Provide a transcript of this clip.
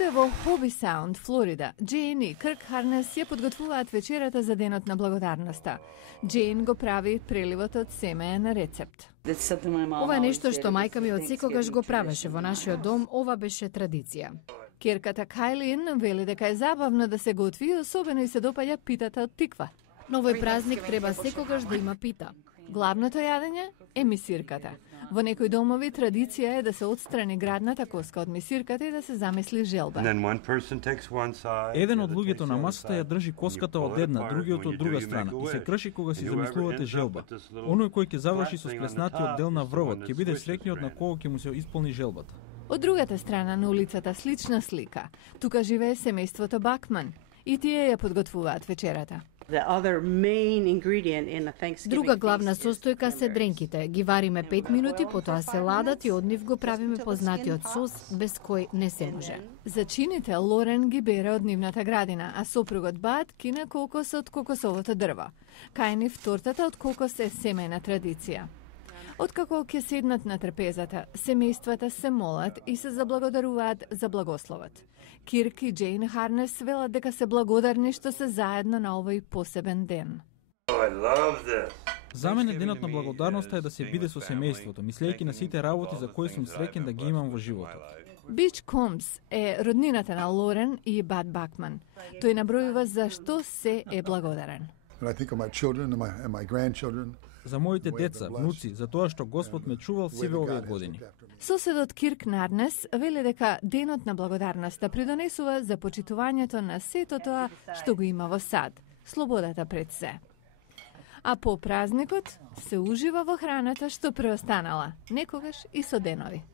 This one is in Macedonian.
Овде во Хоби Саунд, Флорида, Джейн и Кирк Харнес ја подготвуваат вечерата за денот на благодарноста. Джейн го прави преливот од семеен рецепт. Ова е нешто што мајка ми од секогаш го правеше во нашиот дом, ова беше традиција. Керката Кајлин вели дека е забавно да се готви, особено и се допаѓа питата од тиква. На овој празник треба секогаш да има пита. Главното јадење е мисирката. Во некои домови традиција е да се отстрани градната коска од мисирката и да се замисли желба. Еден од луѓето на масата ја држи коската од една, другиот од друга страна и се крши кога си замислувате желба. Оној кој ќе заврши со сплеснатиот дел на врвот ќе биде среќниот на кого ќе му се исполни желбата. Од другата страна на улицата слична слика. Тука живее семејството Бакман и тие ја подготвуваат вечерата. Друга главна состојка се дренките. Ги вариме 5 минути, потоа се ладат и од нив го правиме познатиот сос без кој не се може. За чинител Лорен ги бере од нивната градина, а сопругот Бат кине кокос од кокосовото дрво. Кај нив тортата од кокос е семејна традиција. Откако ќе седнат на трпезата, семејствата се молат и се заблагодаруваат за благословот. Кирк и Джейн Харнес велат дека се благодарни што се заедно на овој посебен ден. За мене денот на благодарноста е да се биде со семејството, мислејќи на сите работи за кои сум среќен да ги имам во животот. Бич Комс е роднината на Лорен и Бат Бакман. Тој набројува за што се е благодарен. За моите деца, внуци, за тоа што Господ ме чувал сиве овие години. Соседот Кирк Нарнес вели дека денот на благодарноста придонесува за почитувањето на сето тоа што го има во сад, слободата пред се. А по празникот се ужива во храната што преостанала, некогаш и со денови.